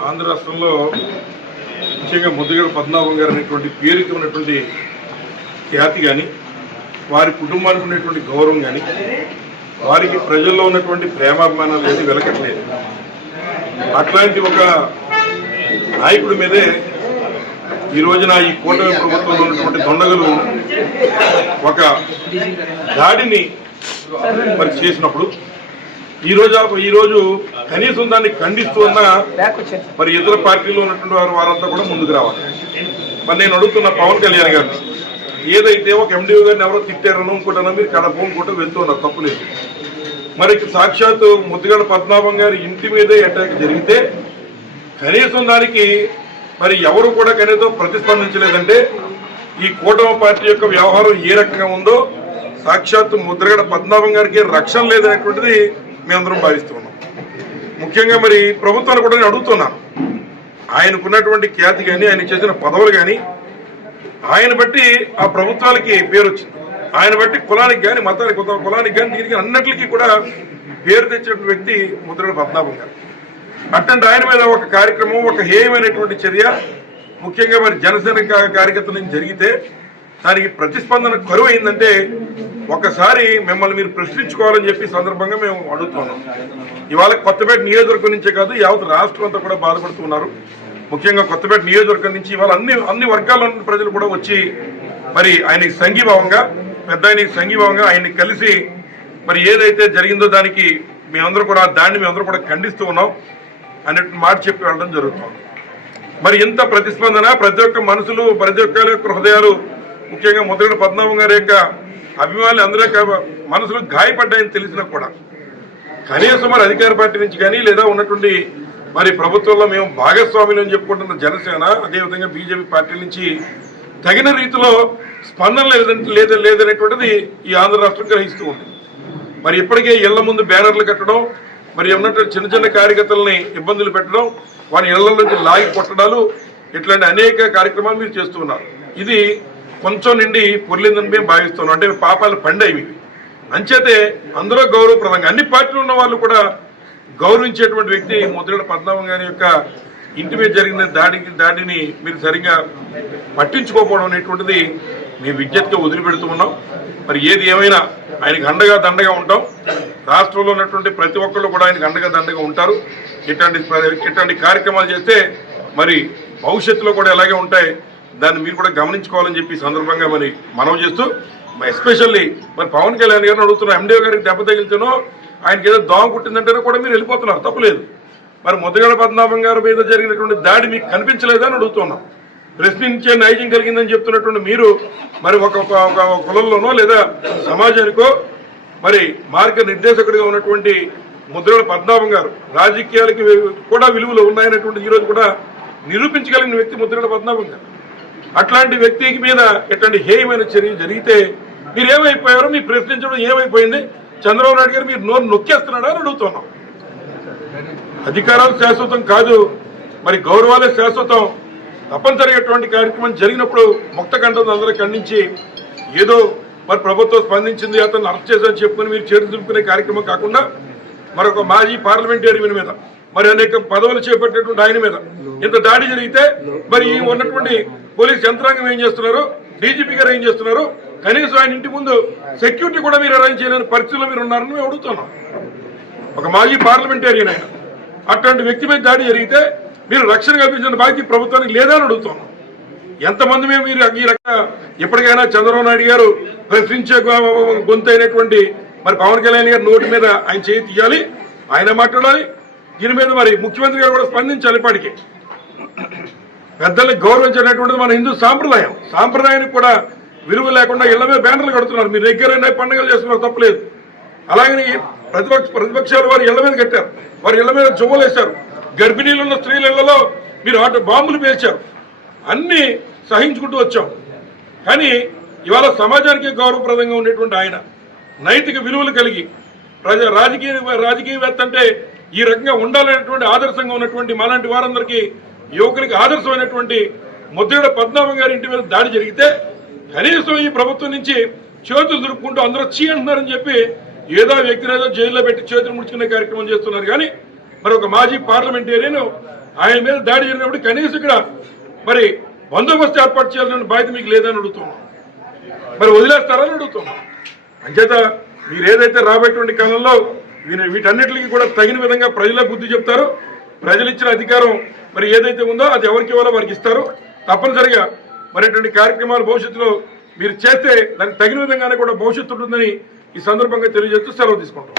ఆంధ్ర రాష్ట్రంలో ముఖ్యంగా ముద్దుగడ పద్మనాభం గారు అనేటువంటి పేరుకి ఉన్నటువంటి ఖ్యాతి కానీ వారి కుటుంబానికి ఉన్నటువంటి గౌరవం కానీ వారికి ప్రజల్లో ఉన్నటువంటి ప్రేమాభిమానాలు ఏది వెలకట్లేదు అట్లాంటి ఒక నాయకుడి మీదే ఈ రోజున ఈ కూటమి ప్రభుత్వంలో ఉన్నటువంటి దొండగలు ఒక దాడిని మరి చేసినప్పుడు ఈ రోజు ఈ రోజు కనీసం దాన్ని ఖండిస్తూ ఉన్న మరి ఇతర పార్టీలో ఉన్నటువంటి వారు వారంతా కూడా ముందుకు రావాలి. మరి నేను అడుగుతున్న పవన్ కళ్యాణ్ గారిని ఏదైతే ఒక ఎండిఓ గారిని ఎవరో తిట్టారనో ఇంకోటనో మీరు కడప ఇంకోటో వెళ్తూ ఉన్నారు తప్పులేదు. మరి సాక్షాత్తు ముద్దుగడ పద్మనాభం గారి ఇంటి మీదే అటాక్ జరిగితే కనీసం దానికి మరి ఎవరు కూడా కనీసం ప్రతిస్పందించలేదంటే ఈ కూటమి పార్టీ యొక్క వ్యవహారం ఏ రకంగా ఉందో సాక్షాత్తు ముద్రగడ పద్మనాభం గారికి రక్షణ లేదనేటువంటిది మేమందరం భావిస్తున్నాం. ముఖ్యంగా మరి ప్రభుత్వాన్ని కూడా నేను అడుగుతున్నాను ఆయనకున్నటువంటి ఖ్యాతి కానీ ఆయన చేసిన పదవులు కానీ ఆయన బట్టి ఆ ప్రభుత్వాలకి పేరు వచ్చింది. ఆయన బట్టి కులానికి కానీ మతానికి కులానికి కానీ దీనికి అన్నిటికీ కూడా పేరు తెచ్చిన వ్యక్తి ముద్రడు పద్మనాభం గారు. అట్లాంటి ఆయన మీద ఒక కార్యక్రమం ఒక హేయమైనటువంటి చర్య ముఖ్యంగా మరి జనసేన కార్యకర్తల నుంచి జరిగితే దానికి ప్రతిస్పందన కరువు అయిందంటే ఒకసారి మిమ్మల్ని మీరు ప్రశ్నించుకోవాలని చెప్పి సందర్భంగా మేము అడుగుతున్నాం. ఇవాళ కొత్తపేట నియోజకవర్గం నుంచే కాదు యావత్ రాష్ట్రం అంతా కూడా బాధపడుతున్నారు ముఖ్యంగా కొత్తపేట నియోజకవర్గం నుంచి ఇవాళ అన్ని అన్ని వర్గాల నుండి ప్రజలు కూడా వచ్చి మరి ఆయనకి సంఘీభావంగా పెద్ద ఆయనకి సంఘీభావంగా ఆయన్ని కలిసి మరి ఏదైతే జరిగిందో దానికి మేమందరూ కూడా దాన్ని మేమందరూ కూడా ఖండిస్తూ ఉన్నాం. అన్నట్టు మాట చెప్పి వెళ్ళడం జరుగుతుంది. మరి ఇంత ప్రతిస్పందన ప్రతి ఒక్క మనసులు ప్రతి ఒక్క యొక్క హృదయాలు ముఖ్యంగా ముద్రగడ పద్మనాభం గారి యొక్క అభిమానులు అందరూ మనసులో మనసులు గాయపడ్డాయని తెలిసినా కూడా. కనీసం మరి అధికార పార్టీ నుంచి కానీ లేదా ఉన్నటువంటి మరి ప్రభుత్వంలో మేము భాగస్వాములు అని చెప్పుకుంటున్న జనసేన అదేవిధంగా బీజేపీ పార్టీ నుంచి తగిన రీతిలో స్పందన లేదంటే లేదు లేదనేటువంటిది ఈ ఆంధ్ర రాష్ట్రం గ్రహిస్తూ ఉంది. మరి ఇప్పటికే ఇళ్ళ ముందు బ్యానర్లు కట్టడం మరి ఉన్నటువంటి చిన్న చిన్న కార్యకర్తలని ఇబ్బందులు పెట్టడం వారి ఇళ్ళ నుంచి లాగి కొట్టడాలు ఇట్లాంటి అనేక కార్యక్రమాలు మీరు చేస్తూ ఇది కొంచెం నిండి పొర్లిందని మేము భావిస్తున్నాం. అంటే పాపాలు పండేవి అంచేతే అందరూ గౌరవప్రదంగా అన్ని పార్టీలు ఉన్న వాళ్ళు కూడా గౌరవించేటువంటి వ్యక్తి ముద్రగడ పద్మనాభం గారి యొక్క ఇంటి మీద జరిగిన దాడికి దాడిని మీరు సరిగా పట్టించుకోకపోవడం అనేటువంటిది మీ విజ్ఞప్తిగా వదిలిపెడుతూ ఉన్నాం. మరి ఏది ఏమైనా ఆయనకు అండగా దండగా ఉంటాం. రాష్ట్రంలో ఉన్నటువంటి ప్రతి ఒక్కళ్ళు కూడా ఆయనకు అండగా దండగా ఉంటారు. ఇట్లాంటి ఇట్లాంటి కార్యక్రమాలు చేస్తే మరి భవిష్యత్తులో కూడా ఎలాగే ఉంటాయి. దాన్ని మీరు కూడా గమనించుకోవాలని చెప్పి సందర్భంగా మరి మనవి చేస్తూ ఎస్పెషల్లీ మరి పవన్ కళ్యాణ్ గారిని అడుగుతున్నారు ఎండిఓ గారికి దెబ్బ తగిలితేనో ఆయనకి ఏదో దోమ కుట్టిందంటేనో కూడా మీరు వెళ్ళిపోతున్నారు తప్పులేదు. మరి ముద్దగడ పద్మనాభం గారి మీద జరిగినటువంటి దాడి మీకు కనిపించలేదా అని అడుగుతున్నాం. ప్రశ్నించే నైజం కలిగిందని చెప్తున్నటువంటి మీరు మరి ఒక ఒక కులంలోనో లేదా సమాజానికో మరి మార్గ నిర్దేశకుడిగా ఉన్నటువంటి ముద్రగడ పద్మనాభం గారు రాజకీయాలకి కూడా విలువలు ఉన్నాయనేటువంటి ఈరోజు కూడా నిరూపించగలిగిన వ్యక్తి ముద్రగడ పద్మనాభం గారు. అట్లాంటి వ్యక్తికి మీద ఎట్లాంటి హేయమైన చర్య జరిగితే మీరు ఏమైపోయారో మీరు ప్రశ్నించడం ఏమైపోయింది? చంద్రబాబు నాయుడు గారు మీరు నోరు నొక్కేస్తున్నాడా అని అడుగుతున్నాం. అధికారాలు శాశ్వతం కాదు మరి గౌరవాలే శాశ్వతం. తప్పనిసరిగటువంటి కార్యక్రమం జరిగినప్పుడు ముక్త కంఠం అందరూ ఖండించి ఏదో మరి ప్రభుత్వం స్పందించింది అతను అరెస్ట్ చేశారని చెప్పుకుని మీరు చేరు కార్యక్రమం కాకుండా మరొక మాజీ పార్లమెంటేరియన్ మీద మరి అనేక పదవులు చేపట్టినటువంటి ఆయన మీద. ఇంత దాడి జరిగితే మరి ఈ ఉన్నటువంటి పోలీస్ యంత్రాంగం ఏం చేస్తున్నారు? డీజీపీ గారు ఏం చేస్తున్నారు? కనీసం ఆయన ఇంటి ముందు సెక్యూరిటీ కూడా మీరు అరేంజ్ చేయలేని పరిస్థితుల్లో మీరు ఉన్నారని మేము అడుగుతున్నాం. ఒక మాజీ పార్లమెంటేరియన్ ఆయన. అట్లాంటి వ్యక్తి మీద దాడి జరిగితే మీరు రక్షణ కల్పించిన బాధ్యత ప్రభుత్వానికి లేదా అని అడుగుతున్నాం. ఎంతమంది మేము మీరు ఈ రకంగా ఎప్పటికైనా చంద్రబాబు నాయుడు గారు ప్రశ్నించే గొంతు అయినటువంటి మరి పవన్ కళ్యాణ్ గారి నోటి మీద ఆయన చేయి తీయాలి ఆయన మాట్లాడాలి దీని మీద మరి ముఖ్యమంత్రి గారు కూడా స్పందించాలి ఇప్పటికీ. పెద్దల్ని గౌరవించేటటువంటిది మన హిందూ సాంప్రదాయం. సాంప్రదాయానికి కూడా విలువ లేకుండా ఇళ్ళ మీద బ్యానర్లు కడుతున్నారు. మీరు దగ్గర పండుగలు చేస్తున్నారు తప్పలేదు. అలాగని ప్రతిపక్ష ప్రతిపక్షాలు వారి ఇళ్ళ మీద కట్టారు. వారి ఇళ్ళ మీద జుమ్మలు వేశారు గర్భిణీలు ఉన్న స్త్రీల ఇళ్ళలో మీరు ఆట బాంబులు పేల్చారు. అన్ని సహించుకుంటూ వచ్చాం. కానీ ఇవాళ సమాజానికి గౌరవప్రదంగా ఉండేటువంటి ఆయన నైతిక విలువలు కలిగి ప్రజ రాజకీయ రాజకీయవేత్త అంటే ఈ రకంగా ఉండాలనేటువంటి ఆదర్శంగా ఉన్నటువంటి మాలాంటి వారందరికీ యువకులకి ఆదర్శమైనటువంటి ముద్రగడ పద్మనాభం గారి ఇంటి మీద దాడి జరిగితే కనీసం ఈ ప్రభుత్వం నుంచి చేతులు దురుపుకుంటూ అందరూ చీ అంటున్నారని చెప్పి ఏదో వ్యక్తిని ఏదో జైల్లో పెట్టి చేతులు ముడుచుకునే కార్యక్రమం చేస్తున్నారు. కానీ మరి ఒక మాజీ పార్లమెంటేరియన్ ఆయన మీద దాడి జరిగినప్పుడు కనీసం ఇక్కడ మరి బందోబస్తు ఏర్పాటు చేయాలని బాధ్యత మీకు లేదని అడుగుతున్నాం. మరి వదిలేస్తారని అడుగుతున్నాం. అంచేత మీరు ఏదైతే రాబోయేటువంటి కాలంలో వీరి వీటన్నిటికీ కూడా తగిన విధంగా ప్రజలకు బుద్ధి చెప్తారు. ప్రజలు ఇచ్చిన అధికారం మరి ఏదైతే ఉందో అది ఎవరికి ఇవ్వాలో వారికి ఇస్తారు. తప్పనిసరిగా మరి ఇటువంటి కార్యక్రమాలు భవిష్యత్తులో మీరు చేస్తే దానికి తగిన విధంగానే కూడా భవిష్యత్తు ఉంటుందని ఈ సందర్భంగా తెలియజేస్తూ సెలవు తీసుకుంటాం